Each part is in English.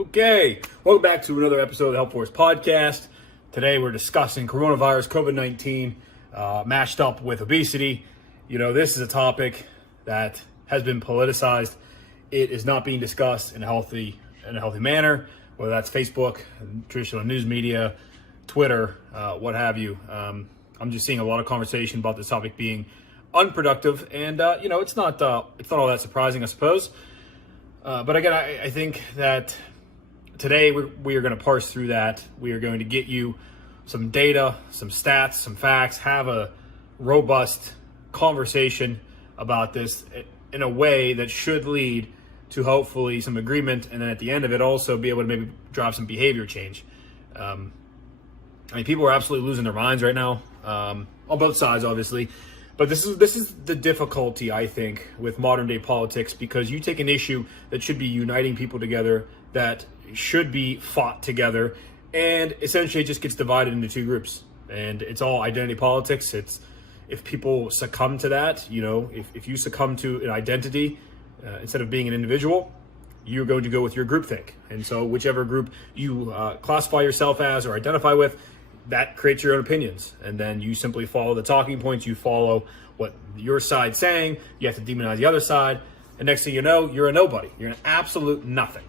Okay, welcome back to another episode of the HealthForce podcast. Today we're discussing coronavirus, COVID-19, mashed up with obesity. You know, this is a topic that has been politicized. It is not being discussed in a healthy manner, whether that's Facebook, traditional news media, Twitter, what have you. I'm just seeing a lot of conversation about this topic being unproductive, and it's not all that surprising, I suppose. But again, I think that today we are going to parse through that. We are going to get you some data, some stats, some facts, have a robust conversation about this in a way that should lead to hopefully some agreement, and then at the end of it also be able to maybe drive some behavior change. People are absolutely losing their minds right now, on both sides, obviously. But this is the difficulty, I think, with modern day politics, because you take an issue that should be uniting people together, that should be fought together, and essentially it just gets divided into two groups. And it's all identity politics. It's if people succumb to that, if you succumb to an identity instead of being an individual, you're going to go with your groupthink. And so whichever group you classify yourself as or identify with, that creates your own opinions. And then you simply follow the talking points. You follow what your side's saying. You have to demonize the other side. And next thing you know, you're a nobody. You're an absolute nothing.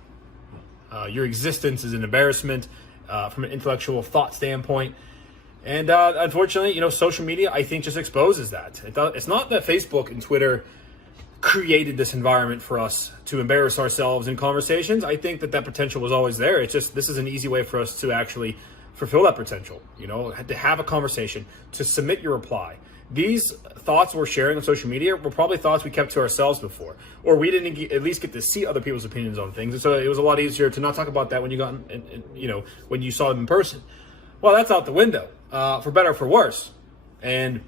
Your existence is an embarrassment from an intellectual thought standpoint. And unfortunately, social media, I think, just exposes that. It's not that Facebook and Twitter created this environment for us to embarrass ourselves in conversations. I think that potential was always there. It's just, this is an easy way for us to actually fulfill that potential, to have a conversation, to submit your reply. These thoughts we're sharing on social media were probably thoughts we kept to ourselves before, or we didn't at least get to see other people's opinions on things. And so it was a lot easier to not talk about that when you got, when you saw them in person. Well, that's out the window, for better or for worse. And,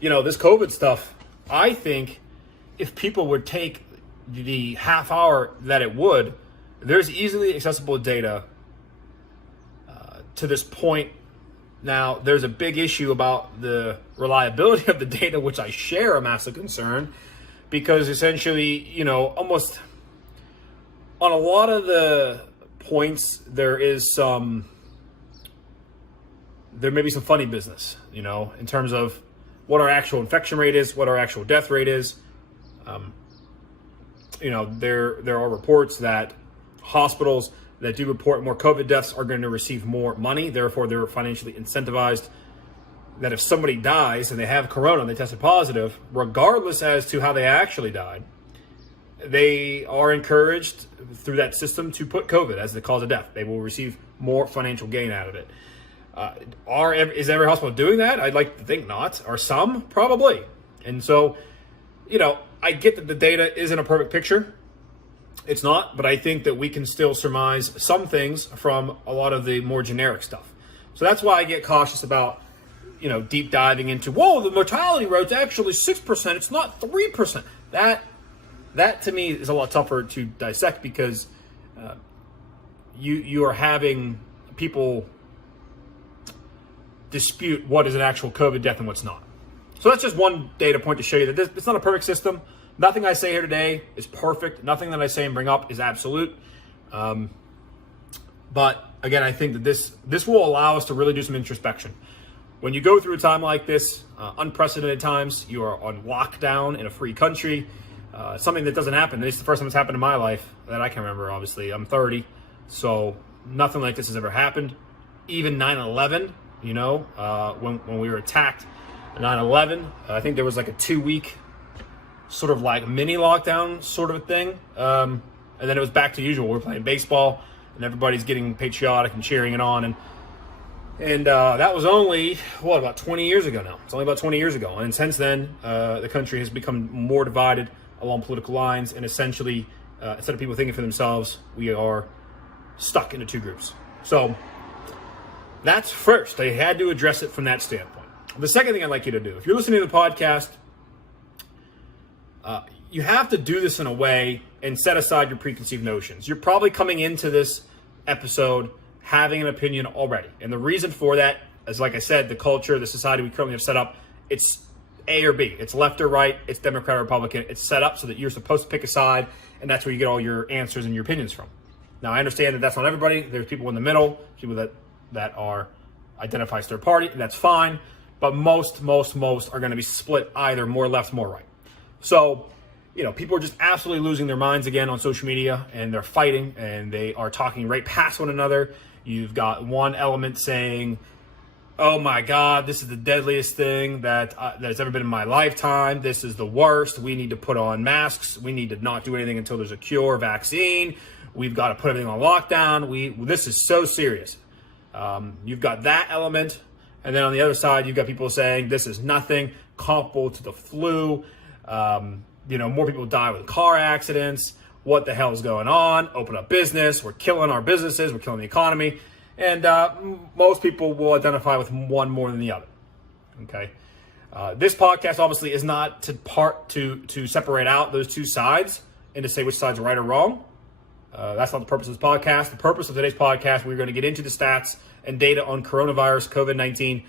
this COVID stuff, I think if people would take the half hour that it would, there's easily accessible data to this point. Now, there's a big issue about the reliability of the data, which I share a massive concern, because essentially, almost on a lot of the points, there may be some funny business, in terms of what our actual infection rate is, what our actual death rate is. There are reports that hospitals that do report more COVID deaths are going to receive more money. Therefore, they're financially incentivized that if somebody dies and they have corona and they tested positive, regardless as to how they actually died, they are encouraged through that system to put COVID as the cause of death. They will receive more financial gain out of it. Is every hospital doing that? I'd like to think not. Are some? Probably. And so, I get that the data isn't a perfect picture. It's not, but I think that we can still surmise some things from a lot of the more generic stuff. So that's why I get cautious about, deep diving into, the mortality rate's actually 6%. It's not 3%. That to me is a lot tougher to dissect, because you are having people dispute what is an actual COVID death and what's not. So that's just one data point to show you that it's not a perfect system. Nothing I say here today is perfect. Nothing that I say and bring up is absolute. But again, I think that this will allow us to really do some introspection. When you go through a time like this, unprecedented times, you are on lockdown in a free country, something that doesn't happen. This is the first time it's happened in my life that I can remember, obviously. I'm 30, so nothing like this has ever happened. Even 9/11, when we were attacked, 9/11, I think there was like a 2-week sort of like mini lockdown sort of a thing. And then it was back to usual. We're playing baseball and everybody's getting patriotic and cheering it on. And that was only, about 20 years ago now. It's only about 20 years ago. And since then, the country has become more divided along political lines. And essentially, instead of people thinking for themselves, we are stuck into two groups. So that's first. I had to address it from that standpoint. The second thing I'd like you to do, if you're listening to the podcast, you have to do this in a way and set aside your preconceived notions. You're probably coming into this episode having an opinion already. And the reason for that is, like I said, the culture, the society we currently have set up, it's A or B. It's left or right. It's Democrat or Republican. It's set up so that you're supposed to pick a side, and that's where you get all your answers and your opinions from. Now, I understand that that's not everybody. There's people in the middle, people that are identified as third party, and that's fine. But most are going to be split either more left, more right. So, people are just absolutely losing their minds again on social media, and they're fighting, and they are talking right past one another. You've got one element saying, oh my God, this is the deadliest thing that's ever been in my lifetime. This is the worst. We need to put on masks. We need to not do anything until there's a cure or vaccine. We've got to put everything on lockdown. This is so serious. You've got that element. And then on the other side, you've got people saying this is nothing, comparable to the flu. More people die with car accidents. What the hell is going on? Open up business. We're killing our businesses. We're killing the economy. And most people will identify with one more than the other. Okay. This podcast obviously is not to separate out those two sides and to say which side's right or wrong. That's not the purpose of this podcast. The purpose of today's podcast, we're going to get into the stats and data on coronavirus, COVID-19,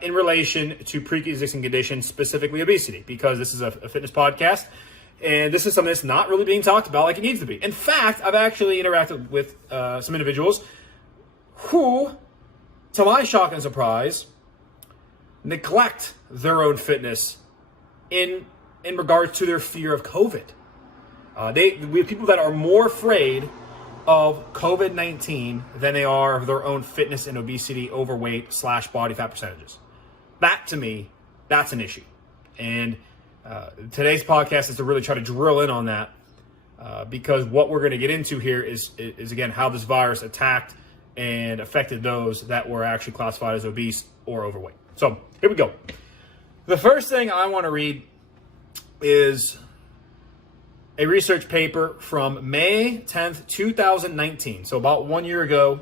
in relation to pre-existing conditions, specifically obesity, because this is a fitness podcast, and this is something that's not really being talked about like it needs to be. In fact, I've actually interacted with some individuals who, to my shock and surprise, neglect their own fitness in regards to their fear of COVID. We have people that are more afraid of COVID-19 than they are of their own fitness and obesity, overweight / body fat percentages. That, to me, that's an issue. And today's podcast is to really try to drill in on that because what we're going to get into here is again, how this virus attacked and affected those that were actually classified as obese or overweight. So here we go. The first thing I want to read is a research paper from May 10th, 2019. So about 1 year ago.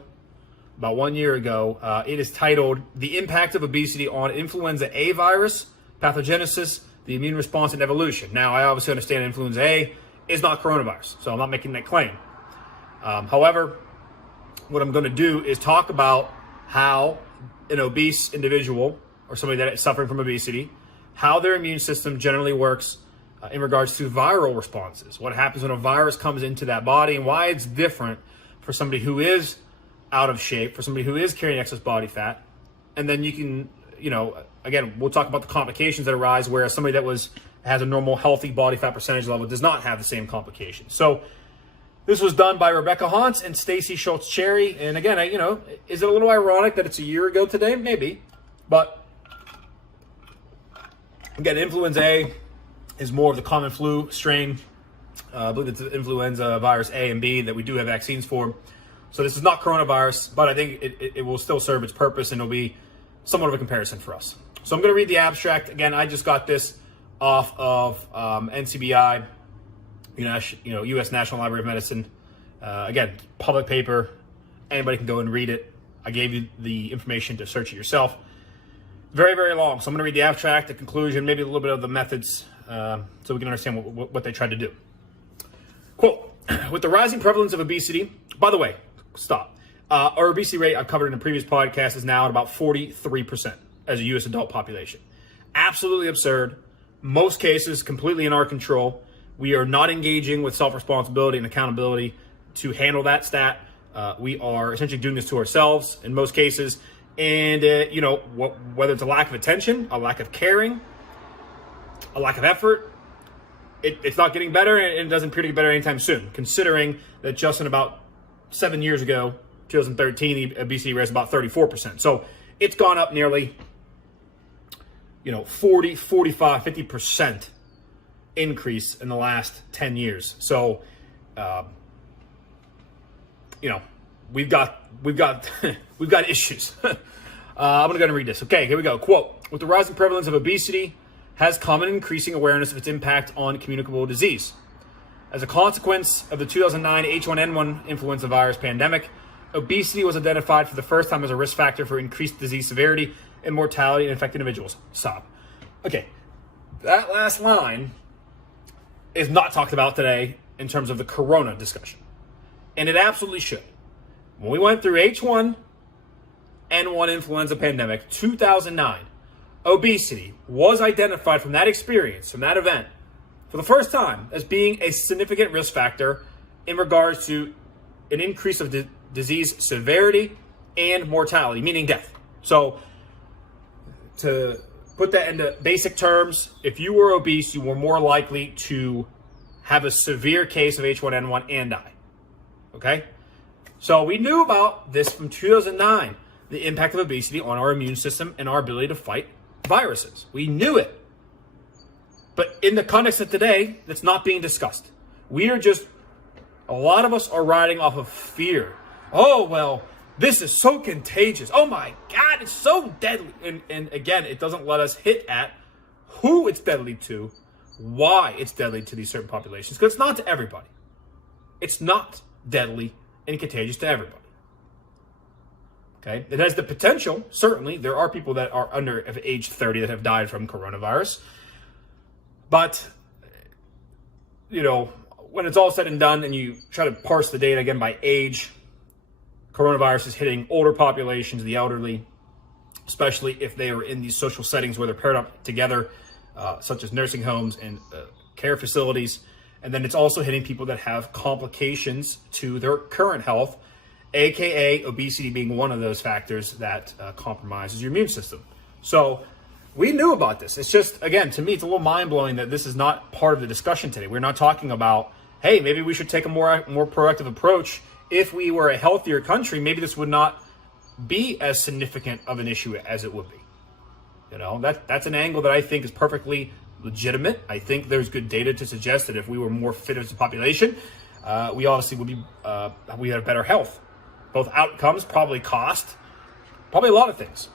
It is titled "The Impact of Obesity on Influenza A Virus, Pathogenesis, the Immune Response, and Evolution." Now, I obviously understand influenza A is not coronavirus, so I'm not making that claim. However, what I'm going to do is talk about how an obese individual or somebody that is suffering from obesity, how their immune system generally works in regards to viral responses. What happens when a virus comes into that body and why it's different for somebody who is out of shape, for somebody who is carrying excess body fat. And then you can, again, we'll talk about the complications that arise, whereas somebody that has a normal healthy body fat percentage level does not have the same complications. So this was done by Rebecca Hauntz and Stacy Schultz-Cherry. And again, is it a little ironic that it's a year ago today? Maybe. But again, influenza A is more of the common flu strain. I believe it's influenza virus A and B that we do have vaccines for. So this is not coronavirus, but I think it will still serve its purpose and it'll be somewhat of a comparison for us. So I'm going to read the abstract. Again, I just got this off of NCBI, U.S. National Library of Medicine. Again, public paper. Anybody can go and read it. I gave you the information to search it yourself. Very, very long. So I'm going to read the abstract, the conclusion, maybe a little bit of the methods, so we can understand what they tried to do. Quote, "With the rising prevalence of obesity," by the way, stop. Our obesity rate, I've covered in a previous podcast, is now at about 43% as a U.S. adult population. Absolutely absurd. Most cases completely in our control. We are not engaging with self-responsibility and accountability to handle that stat. We are essentially doing this to ourselves in most cases. And, whether it's a lack of attention, a lack of caring, a lack of effort, it's not getting better, and it doesn't appear to get better anytime soon, considering that just in about 7 years ago, 2013, the obesity rate was about 34%. So it's gone up nearly, 40, 45, 50% increase in the last 10 years. So, we've got issues. I'm going to go and read this. Okay, here we go. Quote, "With the rising prevalence of obesity has come an increasing awareness of its impact on communicable disease. As a consequence of the 2009 H1N1 influenza virus pandemic, obesity was identified for the first time as a risk factor for increased disease severity and mortality in infected individuals." Stop. Okay, that last line is not talked about today in terms of the corona discussion. And it absolutely should. When we went through H1N1 influenza pandemic, 2009, obesity was identified from that experience, from that event, for the first time as being a significant risk factor in regards to an increase of disease severity and mortality, meaning death. So to put that into basic terms, if you were obese, you were more likely to have a severe case of H1N1 and die. Okay? So we knew about this from 2009, the impact of obesity on our immune system and our ability to fight viruses. We knew it. But in the context of today, that's not being discussed. A lot of us are riding off of fear. Oh, well, this is so contagious. Oh my God, it's so deadly. And again, it doesn't let us hit at who it's deadly to, why it's deadly to these certain populations, because it's not to everybody. It's not deadly and contagious to everybody. Okay? It has the potential, certainly. There are people that are under age 30 that have died from coronavirus. But, you know, when it's all said and done and you try to parse the data again by age, coronavirus is hitting older populations, the elderly, especially if they are in these social settings where they're paired up together, such as nursing homes and care facilities. And then it's also hitting people that have complications to their current health, aka obesity being one of those factors that compromises your immune system. So we knew about this. It's just, again, to me, it's a little mind-blowing that this is not part of the discussion today. We're not talking about, hey, maybe we should take a more proactive approach. If we were a healthier country, maybe this would not be as significant of an issue as it would be. You know, that's an angle that I think is perfectly legitimate. I think there's good data to suggest that if we were more fit as a population, we obviously would be, we have better health. Both outcomes, probably cost, probably a lot of things.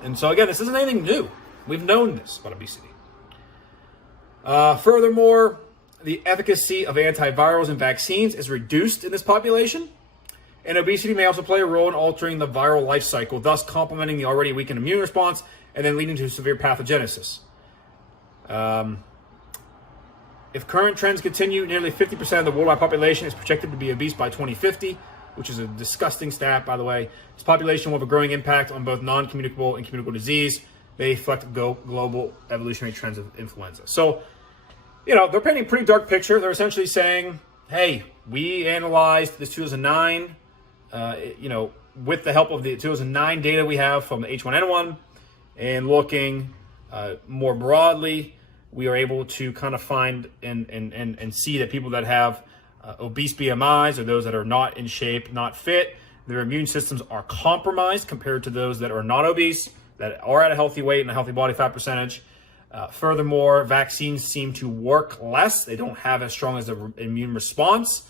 And so again, this isn't anything new. We've known this about obesity. Furthermore, the efficacy of antivirals and vaccines is reduced in this population. And obesity may also play a role in altering the viral life cycle, thus complementing the already weakened immune response and then leading to severe pathogenesis. If current trends continue, nearly 50% of the worldwide population is projected to be obese by 2050, which is a disgusting stat, by the way. This population will have a growing impact on both non-communicable and communicable disease. They reflect global evolutionary trends of influenza. So, you know, they're painting a pretty dark picture. They're essentially saying, hey, we analyzed this 2009, you know, with the help of the 2009 data we have from the H1N1 and looking more broadly, we are able to kind of find and see that people that have obese BMIs or those that are not in shape, not fit, their immune systems are compromised compared to those that are not obese, that are at a healthy weight and a healthy body fat percentage. Furthermore, vaccines seem to work less. They don't have as strong as an immune response.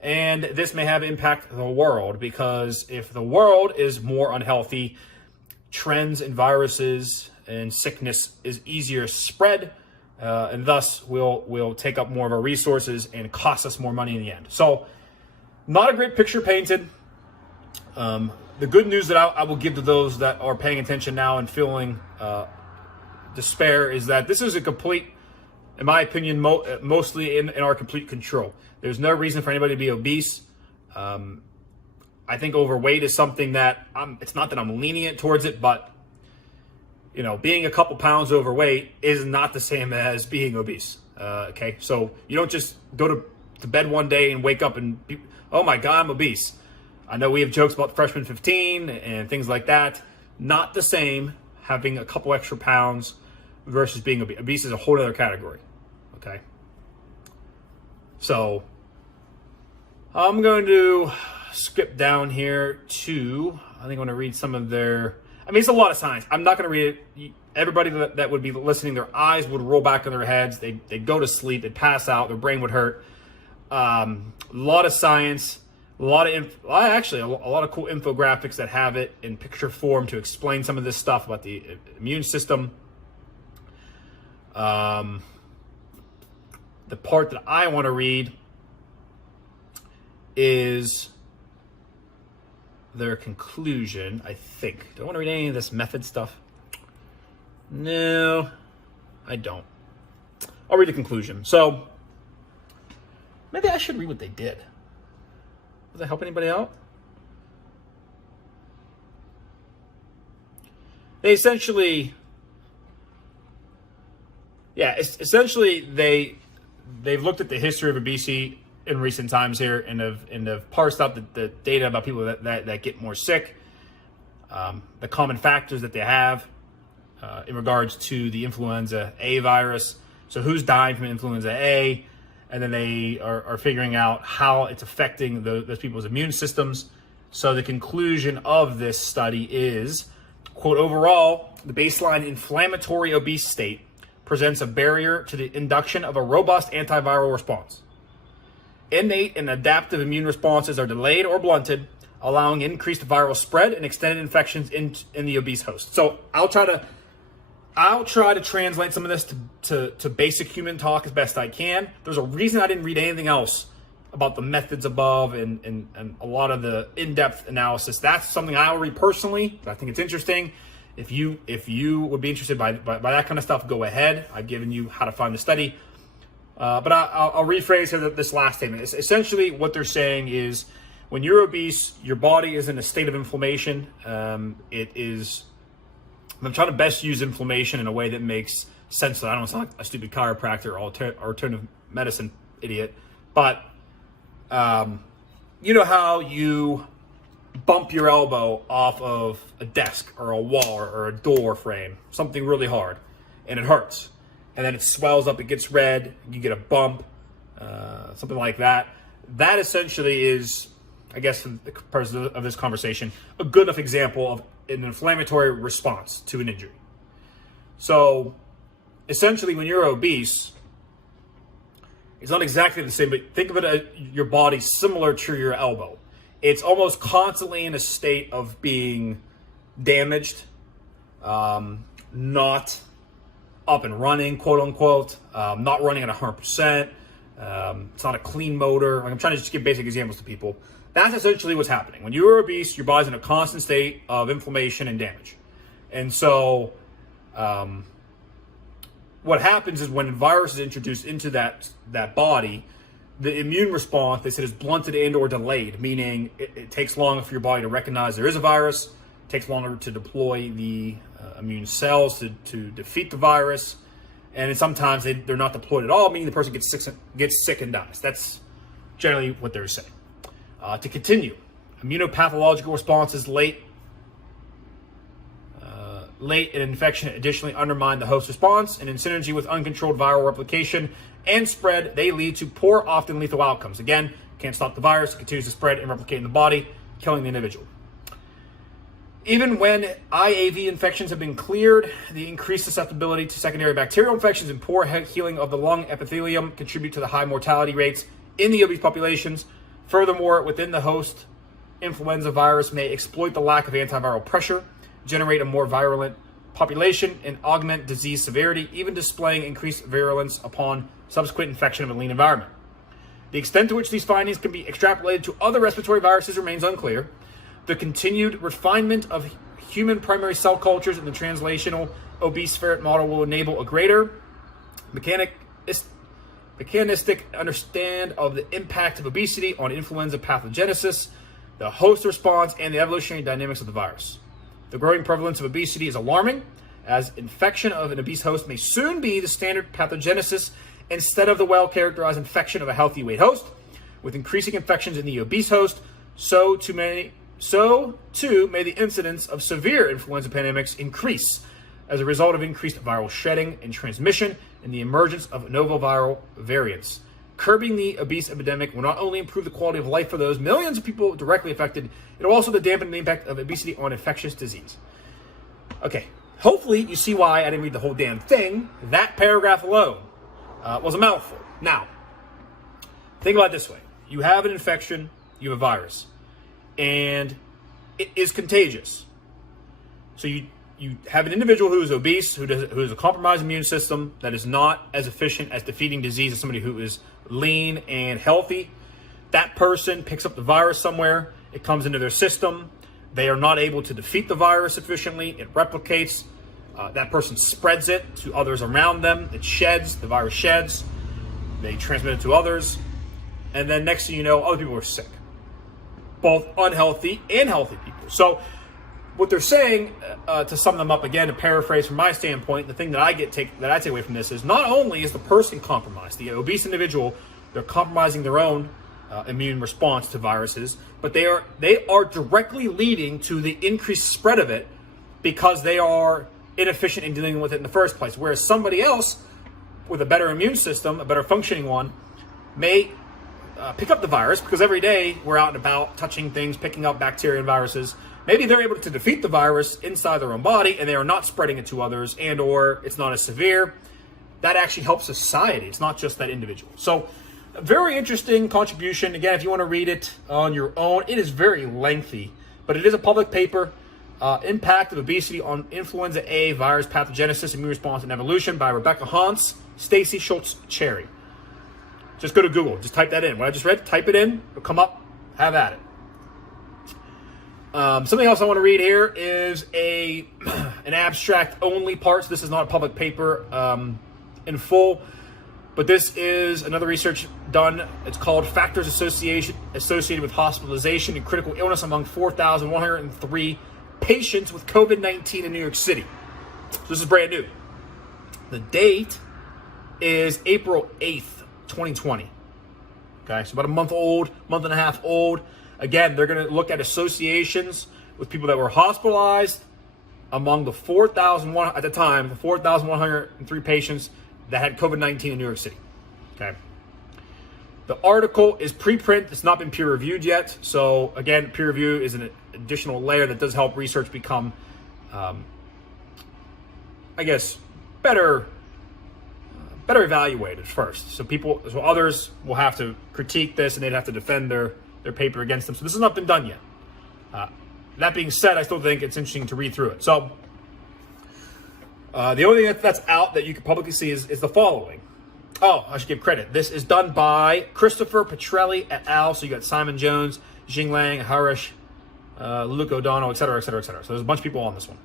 And this may have impact the world, because if the world is more unhealthy, trends and viruses and sickness is easier spread, and thus will take up more of our resources and cost us more money in the end. So not a great picture painted. The good news that I will give to those that are paying attention now and feeling despair is that this is a complete, in my opinion, mostly in our complete control. There's no reason for anybody to be obese. I think overweight is something that it's not that I'm lenient towards it, but you know, being a couple pounds overweight is not the same as being obese. Okay, so you don't just go to bed one day and wake up and be, oh my God, I'm obese. I know we have jokes about freshman 15 and things like that. Not the same having a couple extra pounds versus being obese. Obese is a whole other category. Okay, so I'm going to skip down here to, I think I'm going to read some of their, I mean, it's a lot of science. I'm not going to read it. Everybody that would be listening, their eyes would roll back in their heads. They'd go to sleep. They'd pass out. Their brain would hurt. A lot of science, a lot of cool infographics that have it in picture form to explain some of this stuff about the immune system. The part that I want to read is their conclusion, I think. Do I want to read any of this method stuff? No, I don't. I'll read the conclusion. So, maybe I should read what they did. Does that help anybody out? They essentially, they've looked at the history of obesity in recent times here, and have parsed out the data about people that get more sick, the common factors that they have in regards to the influenza A virus. So who's dying from influenza A, and then they are figuring out how it's affecting those people's immune systems. So the conclusion of this study is, quote, overall, the baseline inflammatory obese state presents a barrier to the induction of a robust antiviral response. Innate and adaptive immune responses are delayed or blunted, allowing increased viral spread and extended infections in the obese host. So I'll try to translate some of this to basic human talk as best I can. There's a reason I didn't read anything else about the methods above and a lot of the in-depth analysis. That's something I'll read personally. I think it's interesting. If you would be interested by that kind of stuff, go ahead. I've given you how to find the study. But I'll rephrase here this last statement. It's essentially what they're saying is, when you're obese, your body is in a state of inflammation. I'm trying to best use inflammation in a way that makes sense, so I don't sound like a stupid chiropractor or alternative medicine idiot. But you know how you bump your elbow off of a desk or a wall or a door frame, something really hard, and it hurts. And then it swells up, it gets red, you get a bump, something like that. That essentially is, I guess, for the purpose of this conversation, a good enough example of an inflammatory response to an injury. So essentially, when you're obese, it's not exactly the same, but think of it as your body similar to your elbow. It's almost constantly in a state of being damaged, not up and running, quote unquote, not running at 100%. It's not a clean motor. Like, I'm trying to just give basic examples to people. That's essentially what's happening. When you're obese, your body's in a constant state of inflammation and damage. And so what happens is when a virus is introduced into that body, the immune response, they said, is blunted and or delayed, meaning it takes longer for your body to recognize there is a virus, it takes longer to deploy the immune cells to defeat the virus, and then sometimes they're not deployed at all, meaning the person gets sick and dies. That's generally what they're saying. To continue, immunopathological responses late in infection additionally undermine the host response, and in synergy with uncontrolled viral replication and spread, they lead to poor, often lethal outcomes. Again, can't stop the virus, it continues to spread and replicate in the body, killing the individual. Even when IAV infections have been cleared, the increased susceptibility to secondary bacterial infections and poor healing of the lung epithelium contribute to the high mortality rates in the obese populations. Furthermore, within the host, influenza virus may exploit the lack of antiviral pressure, generate a more virulent population, and augment disease severity, even displaying increased virulence upon subsequent infection of a lean environment. The extent to which these findings can be extrapolated to other respiratory viruses remains unclear. The continued refinement of human primary cell cultures in the translational obese ferret model will enable a greater mechanistic understand of the impact of obesity on influenza pathogenesis, the host response, and the evolutionary dynamics of the virus. The growing prevalence of obesity is alarming, as infection of an obese host may soon be the standard pathogenesis instead of the well-characterized infection of a healthy weight host. With increasing infections in the obese host, so too may the incidence of severe influenza pandemics increase as a result of increased viral shedding and transmission and the emergence of novel viral variants. Curbing the obese epidemic will not only improve the quality of life for those millions of people directly affected, it will also dampen the impact of obesity on infectious disease. Okay, hopefully you see why I didn't read the whole damn thing. That paragraph alone was a mouthful. Now, think about it this way. You have an infection, you have a virus, and it is contagious. So you have an individual who is obese, who has a compromised immune system that is not as efficient at defeating disease as somebody who is lean and healthy. That person picks up the virus somewhere, it comes into their system, they are not able to defeat the virus efficiently, it replicates, that person spreads it to others around them, it sheds, the virus sheds, they transmit it to others, and then next thing you know, other people are sick. Both unhealthy and healthy people. So what they're saying, to sum them up again, to paraphrase from my standpoint, the thing that I take away from this is not only is the person compromised, the obese individual they're compromising their own immune response to viruses, but they are directly leading to the increased spread of it because they are inefficient in dealing with it in the first place. Whereas somebody else with a better immune system, a better functioning one, may pick up the virus because every day we're out and about touching things, picking up bacteria and viruses. Maybe they're able to defeat the virus inside their own body and they are not spreading it to others, and or it's not as severe. That actually helps society. It's not just that individual. So a very interesting contribution. Again, if you want to read it on your own, it is very lengthy, but it is a public paper. Impact of Obesity on Influenza A Virus Pathogenesis, Immune Response, and Evolution by Rebecca Hans, Stacy Schultz-Cherry. Just go to Google. Just type that in. What I just read, type it in. It'll come up. Have at it. Something else I want to read here is an abstract only part. So this is not a public paper in full, but this is another research done. It's called Factors Associated with Hospitalization and Critical Illness Among 4,103 Patients with COVID-19 in New York City. So this is brand new. The date is April 8th, 2020. Okay, so about a month and a half old. Again, they're going to look at associations with people that were hospitalized among the 4,001 at the time, the 4,103 patients that had COVID-19 in New York City. Okay. The article is preprint. It's not been peer reviewed yet. So again, peer review is an additional layer that does help research become, I guess, better evaluated first. So others will have to critique this and they'd have to defend their paper against them. So this has not been done yet. That being said, I still think it's interesting to read through it. So the only thing that's out that you can publicly see is the following. Oh, I should give credit. This is done by Christopher Petrelli et al. So you got Simon Jones, Jing Lang, Harish, Luke O'Donnell, et cetera, et cetera, et cetera. So there's a bunch of people on this one.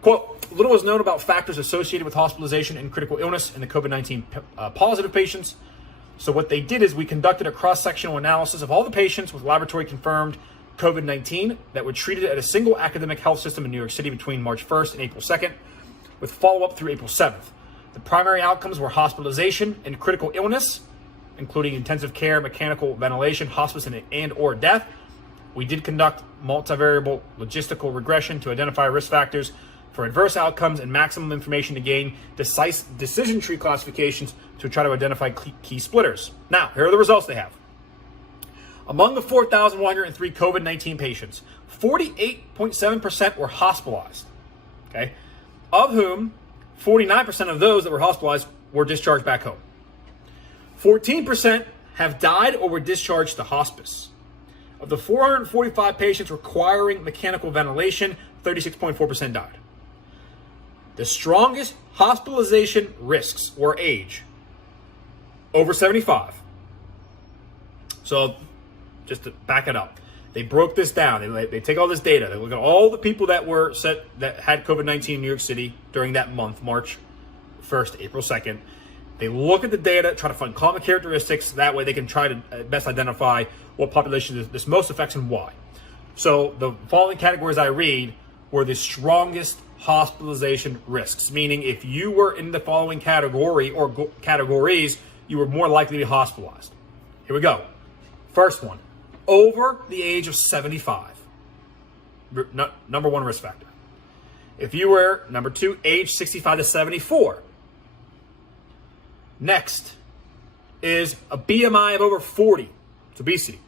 Quote, little is known about factors associated with hospitalization and critical illness in the COVID-19 positive patients. So what they did is we conducted a cross-sectional analysis of all the patients with laboratory-confirmed COVID-19 that were treated at a single academic health system in New York City between March 1st and April 2nd, with follow-up through April 7th. The primary outcomes were hospitalization and critical illness, including intensive care, mechanical ventilation, hospice, and or death. We did conduct multivariable logistical regression to identify risk factors for adverse outcomes and maximum information to gain decision tree classifications to try to identify key splitters. Now, here are the results they have. Among the 4,103 COVID-19 patients, 48.7% were hospitalized, okay? Of whom 49% of those that were hospitalized were discharged back home. 14% have died or were discharged to hospice. Of the 445 patients requiring mechanical ventilation, 36.4% died. The strongest hospitalization risks were age, over 75. So just to back it up, they broke this down. They take all this data. They look at all the people that had COVID-19 in New York City during that month, March 1st, April 2nd. They look at the data, try to find common characteristics. That way they can try to best identify what population this most affects and why. So the following categories I read were the strongest hospitalization risks, meaning if you were in the following category or categories, you were more likely to be hospitalized. Here we go. First one, over the age of 75. Number one risk factor. If you were, number two, age 65 to 74. Next is a BMI of over 40. It's obesity.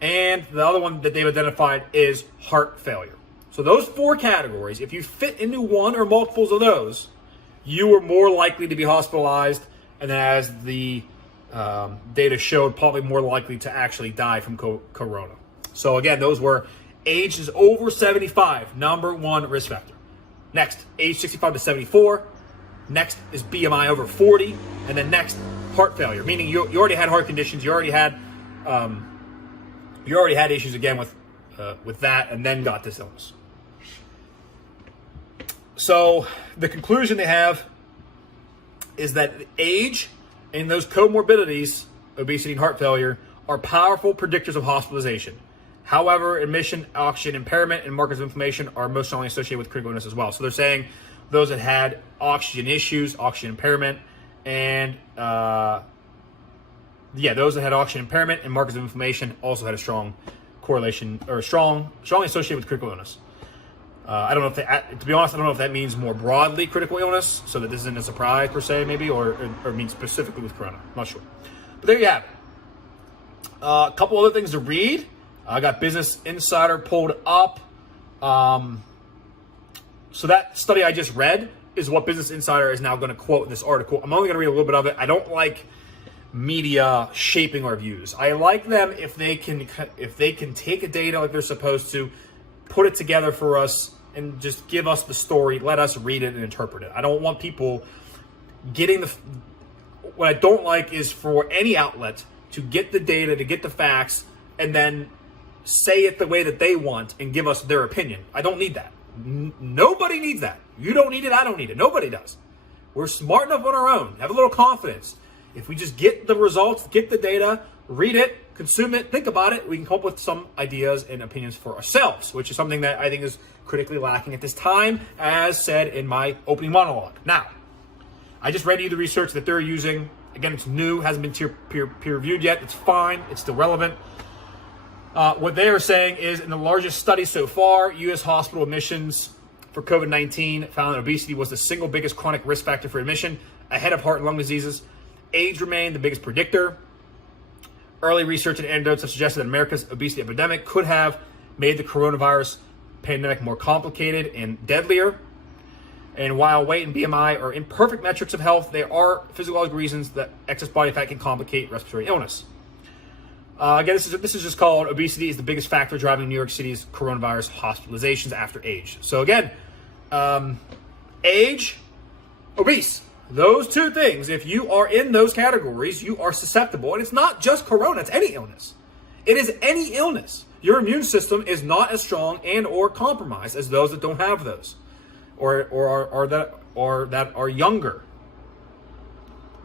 And the other one that they've identified is heart failure. So those four categories, if you fit into one or multiples of those, you were more likely to be hospitalized, and then as the data showed, probably more likely to actually die from corona. So again, those were ages over 75, number one risk factor. Next, age 65 to 74. Next is BMI over 40. And then next, heart failure, meaning you already had heart conditions, you already had issues again with that, and then got this illness. So the conclusion they have is that age and those comorbidities, obesity and heart failure, are powerful predictors of hospitalization. However, admission, oxygen impairment, and markers of inflammation are most strongly associated with critical illness as well. So they're saying those that had oxygen issues, oxygen impairment, And those that had oxygen impairment and markers of inflammation also had a strong correlation, or strongly associated with critical illness. I don't know if that, to be honest, I don't know if that means more broadly critical illness, so that this isn't a surprise per se, maybe, or means specifically with corona. I'm not sure. But there you have it. A couple other things to read. I got Business Insider pulled up. So that study I just read is what Business Insider is now going to quote in this article. I'm only going to read a little bit of it. I don't like media shaping our views. I like them if they can take a data like they're supposed to, put it together for us, and just give us the story, let us read it and interpret it. I don't want people getting what I don't like is for any outlet to get the data, to get the facts, and then say it the way that they want and give us their opinion. I don't need that. Nobody needs that. You don't need it, I don't need it. Nobody does. We're smart enough on our own. Have a little confidence. If we just get the results, get the data, read it, consume it, think about it, we can come up with some ideas and opinions for ourselves, which is something that I think is critically lacking at this time, as said in my opening monologue. Now, I just read you the research that they're using. Again, it's new, hasn't been peer reviewed yet. It's fine, it's still relevant. What they are saying is, in the largest study so far, U.S. hospital admissions for COVID-19 found that obesity was the single biggest chronic risk factor for admission, ahead of heart and lung diseases. Age remained the biggest predictor. Early research and anecdotes have suggested that America's obesity epidemic could have made the coronavirus pandemic more complicated and deadlier. And while weight and BMI are imperfect metrics of health, there are physiological reasons that excess body fat can complicate respiratory illness. Again, this is just called obesity is the biggest factor driving New York City's coronavirus hospitalizations after age. So again, age, obese. Those two things, if you are in those categories, you are susceptible. And it's not just corona, it's any illness. It is any illness. Your immune system is not as strong and or compromised as those that don't have those, or that are younger.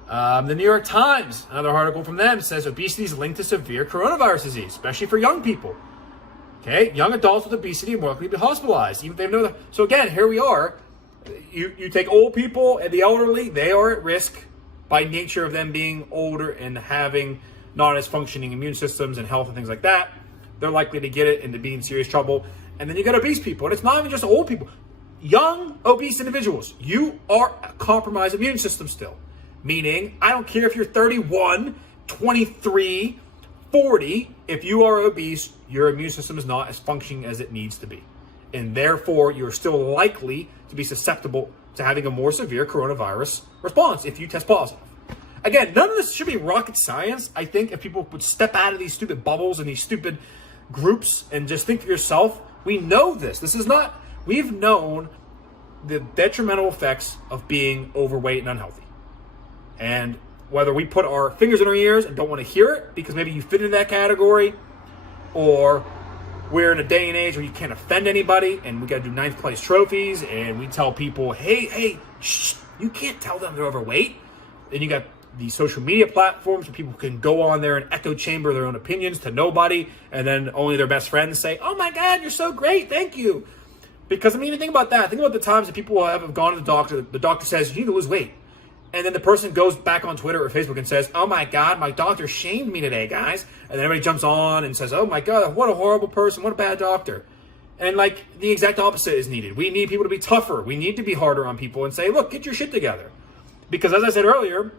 The New York Times, another article from them, says obesity is linked to severe coronavirus disease, especially for young people. Okay, young adults with obesity are more likely to be hospitalized, even if they know that. So again, here we are. You take old people and the elderly, they are at risk by nature of them being older and having not as functioning immune systems and health and things like that. They're likely to get it and to be in serious trouble. And then you got obese people, and it's not even just old people. Young, obese individuals, you are a compromised immune system still. Meaning, I don't care if you're 31, 23, 40, if you are obese, your immune system is not as functioning as it needs to be. And therefore, you're still likely to be susceptible to having a more severe coronavirus response if you test positive. Again, none of this should be rocket science. I think if people would step out of these stupid bubbles and these stupid groups and just think for yourself, we know this. This is not, we've known the detrimental effects of being overweight and unhealthy. And whether we put our fingers in our ears and don't want to hear it because maybe you fit in that category, or we're in a day and age where you can't offend anybody and we got to do ninth place trophies and we tell people, hey, shh, you can't tell them they're overweight. Then you got these social media platforms where people can go on there and echo chamber their own opinions to nobody, and then only their best friends say, oh my God, you're so great, thank you. Because I mean, think about that. Think about the times that people have gone to the doctor says, you need to lose weight. And then the person goes back on Twitter or Facebook and says, oh my God, my doctor shamed me today, guys. And then everybody jumps on and says, oh my God, what a horrible person, what a bad doctor. And like the exact opposite is needed. We need people to be tougher. We need to be harder on people and say, look, get your shit together. Because as I said earlier,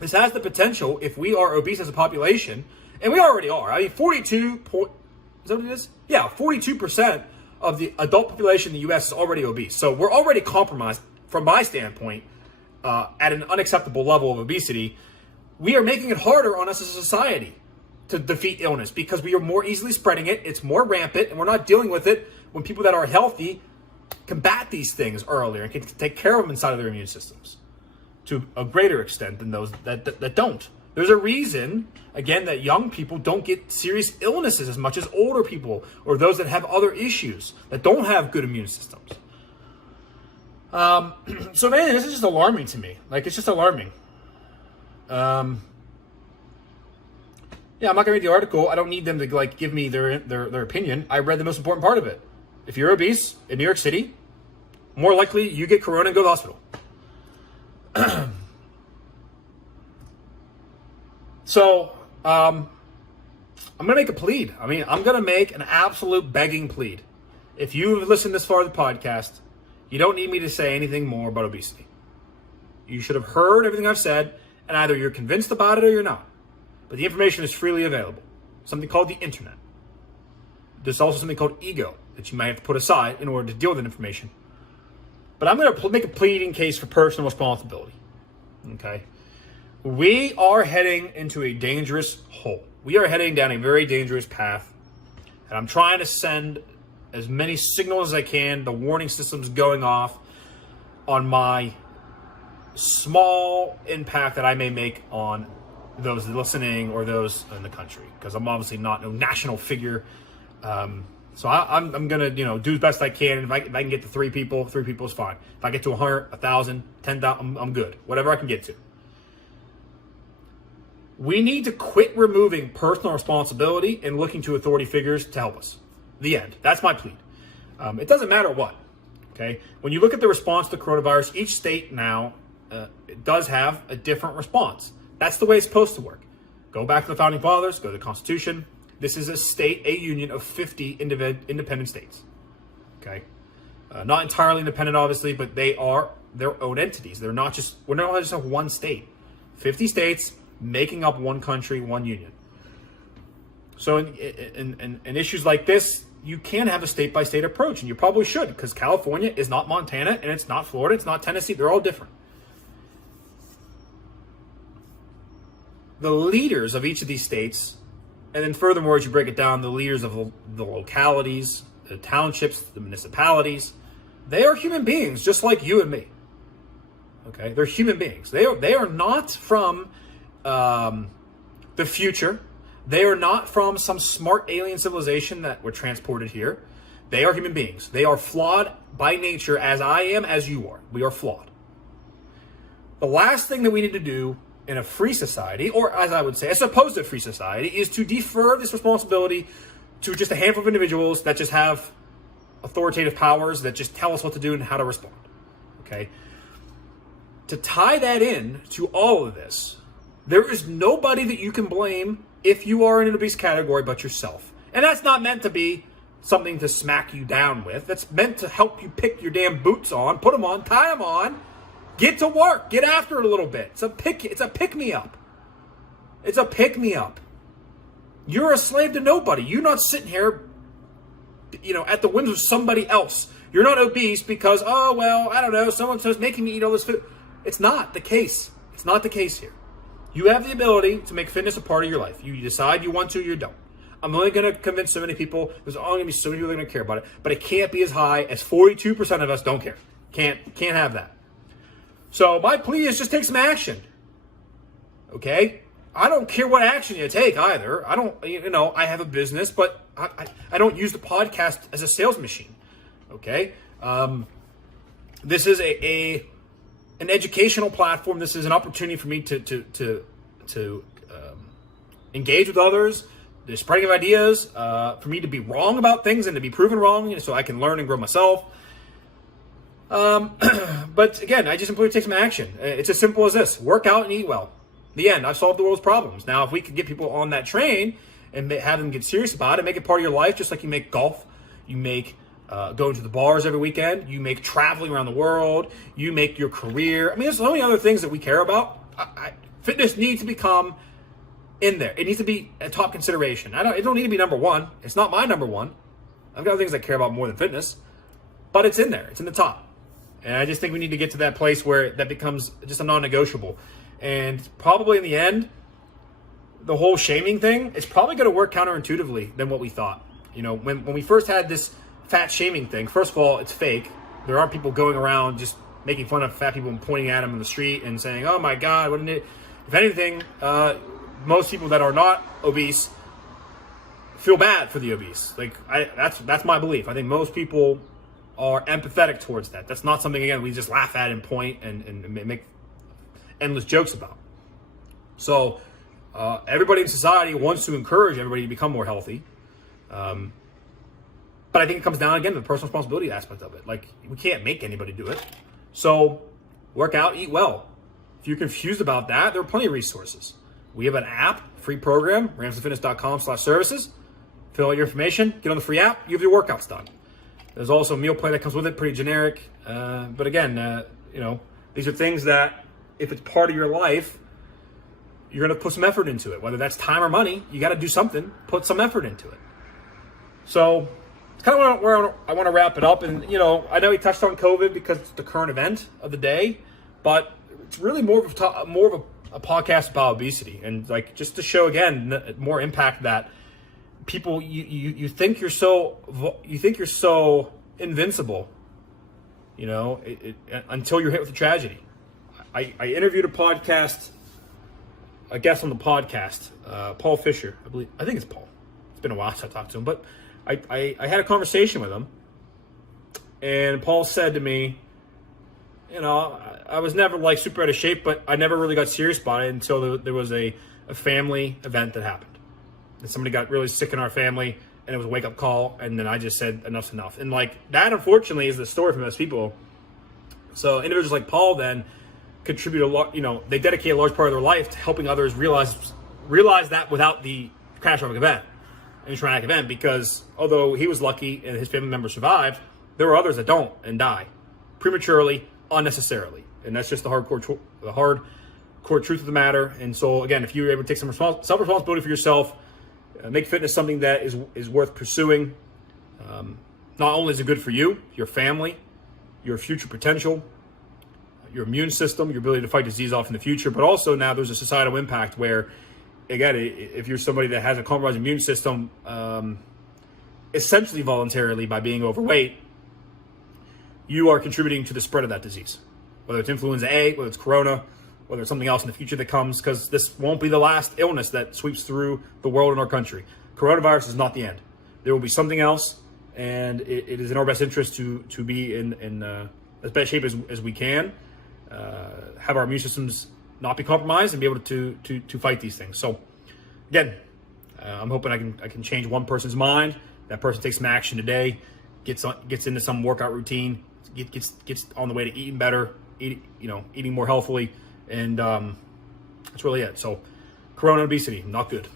this has the potential, if we are obese as a population, and we already are. I mean, 42% of the adult population in the U.S. is already obese. So we're already compromised, from my standpoint, at an unacceptable level of obesity. We are making it harder on us as a society to defeat illness because we are more easily spreading it. It's more rampant, and we're not dealing with it when people that are healthy combat these things earlier and can take care of them inside of their immune systems to a greater extent than those that don't. There's a reason, again, that young people don't get serious illnesses as much as older people or those that have other issues that don't have good immune systems. So man, this is just alarming to me. Like, it's just alarming. Yeah, I'm not gonna read the article. I don't need them to like give me their opinion. I read the most important part of it. If you're obese in New York City, more likely you get corona and go to the hospital. So I'm going to make a plead. I mean, I'm going to make an absolute begging plead. If you've listened this far to the podcast, you don't need me to say anything more about obesity. You should have heard everything I've said, and either you're convinced about it or you're not. But the information is freely available. Something called the internet. There's also something called ego that you might have to put aside in order to deal with that information. But I'm going to make a pleading case for personal responsibility. Okay? We are heading into a dangerous hole. We are heading down a very dangerous path. And I'm trying to send as many signals as I can, the warning systems going off on my small impact that I may make on those listening or those in the country. Because I'm obviously not no national figure. So I'm going to, do as best I can. If I can get to 3 people is fine. If I get to 100, 1,000, 10,000, I'm good. Whatever I can get to. We need to quit removing personal responsibility and looking to authority figures to help us. The end. That's my plea. It doesn't matter what. Okay. When you look at the response to the coronavirus, each state now it does have a different response. That's the way it's supposed to work. Go back to the founding fathers. Go to the Constitution. This is a union of 50 independent states. Okay. Not entirely independent, obviously, but they are their own entities. We're not just one state. 50 states making up one country, one union. So in issues like this, you can have a state-by-state approach, and you probably should, because California is not Montana, and it's not Florida, it's not Tennessee. They're all different. The leaders of each of these states, and then furthermore, as you break it down, the leaders of the localities, the townships, the municipalities, they are human beings, just like you and me. Okay? They're human beings. They are not from the future. They are not from some smart alien civilization that were transported here. They are human beings. They are flawed by nature, as I am, as you are. We are flawed. The last thing that we need to do in a free society, or as I would say, a supposed free society, is to defer this responsibility to just a handful of individuals that just have authoritative powers that just tell us what to do and how to respond. Okay? To tie that in to all of this, there is nobody that you can blame if you are in an obese category but yourself. And that's not meant to be something to smack you down with. That's meant to help you pick your damn boots on, put them on, tie them on, get to work, get after it a little bit. It's a pick-me-up. It's a pick-me-up. You're a slave to nobody. You're not sitting here, at the whims of somebody else. You're not obese because, I don't know, so-and-so's making me eat all this food. It's not the case. It's not the case here. You have the ability to make fitness a part of your life. You decide you want to, you don't. I'm only going to convince so many people. There's only going to be so many people that are going to care about it. But it can't be as high as 42% of us don't care. Can't have that. So my plea is just take some action. Okay? I don't care what action you take either. I don't, I have a business, but I don't use the podcast as a sales machine. Okay? This is an educational platform. This is an opportunity for me to engage with others, the spreading of ideas, for me to be wrong about things and to be proven wrong, so I can learn and grow myself. But again, I just simply take some action. It's as simple as this: work out and eat well. The end. I've solved the world's problems. Now, if we could get people on that train and have them get serious about it, make it part of your life, just like you make golf, you make going to the bars every weekend, you make traveling around the world, you make your career. I mean, there's so many other things that we care about. Fitness needs to become in there. It needs to be a top consideration. It don't need to be number one. It's not my number one. I've got things I care about more than fitness, but it's in there. It's in the top. And I just think we need to get to that place where that becomes just a non-negotiable. And probably in the end, the whole shaming thing is probably going to work counterintuitively than what we thought. When we first had this fat shaming thing, first of all, it's fake. There aren't people going around just making fun of fat people and pointing at them in the street and saying, "Oh my God, wouldn't it?" If anything, most people that are not obese feel bad for the obese. That's my belief. I think most people are empathetic towards that. That's not something, again, we just laugh at and point and make endless jokes about. So everybody in society wants to encourage everybody to become more healthy. But I think it comes down, again, to the personal responsibility aspect of it. We can't make anybody do it. So work out, eat well. If you're confused about that, there are plenty of resources. We have an app, free program, ramseyfitness.com/services. Fill out your information, get on the free app, you have your workouts done. There's also a meal plan that comes with it, pretty generic. But again, these are things that if it's part of your life, you're going to put some effort into it. Whether that's time or money, you got to do something, put some effort into it. So it's kind of where I want to wrap it up. And, I know we touched on COVID because it's the current event of the day, but it's really more of a podcast about obesity. And like, just to show again, more impact that people, you think you're so invincible, until you're hit with a tragedy. I interviewed a guest on the podcast, Paul Fisher, I think it's Paul. It's been a while since I talked to him, but I had a conversation with him, and Paul said to me, I was never like super out of shape, but I never really got serious about it until there was a family event that happened. And somebody got really sick in our family, and it was a wake-up call, and then I just said, enough's enough. And like, that unfortunately is the story for most people. So individuals like Paul then contribute a lot, they dedicate a large part of their life to helping others realize that without the catastrophic event and traumatic event, because although he was lucky and his family members survived, there are others that don't and die prematurely, unnecessarily. And that's just the hardcore truth of the matter. And so again, if you're able to take some self-responsibility for yourself, make fitness something that is worth pursuing. Not only is it good for you, your family, your future potential, your immune system, your ability to fight disease off in the future, but also now there's a societal impact where, again, if you're somebody that has a compromised immune system, essentially voluntarily by being overweight, you are contributing to the spread of that disease, whether it's influenza A, whether it's corona, whether it's something else in the future that comes, because this won't be the last illness that sweeps through the world and our country. Coronavirus is not the end. There will be something else, and it is in our best interest to be in as best shape as we can, have our immune systems not be compromised, and be able to fight these things. So again, I'm hoping I can change one person's mind. That person takes some action today, gets into some workout routine, gets on the way to eating better, eating more healthily, and that's really it. So corona obesity, not good.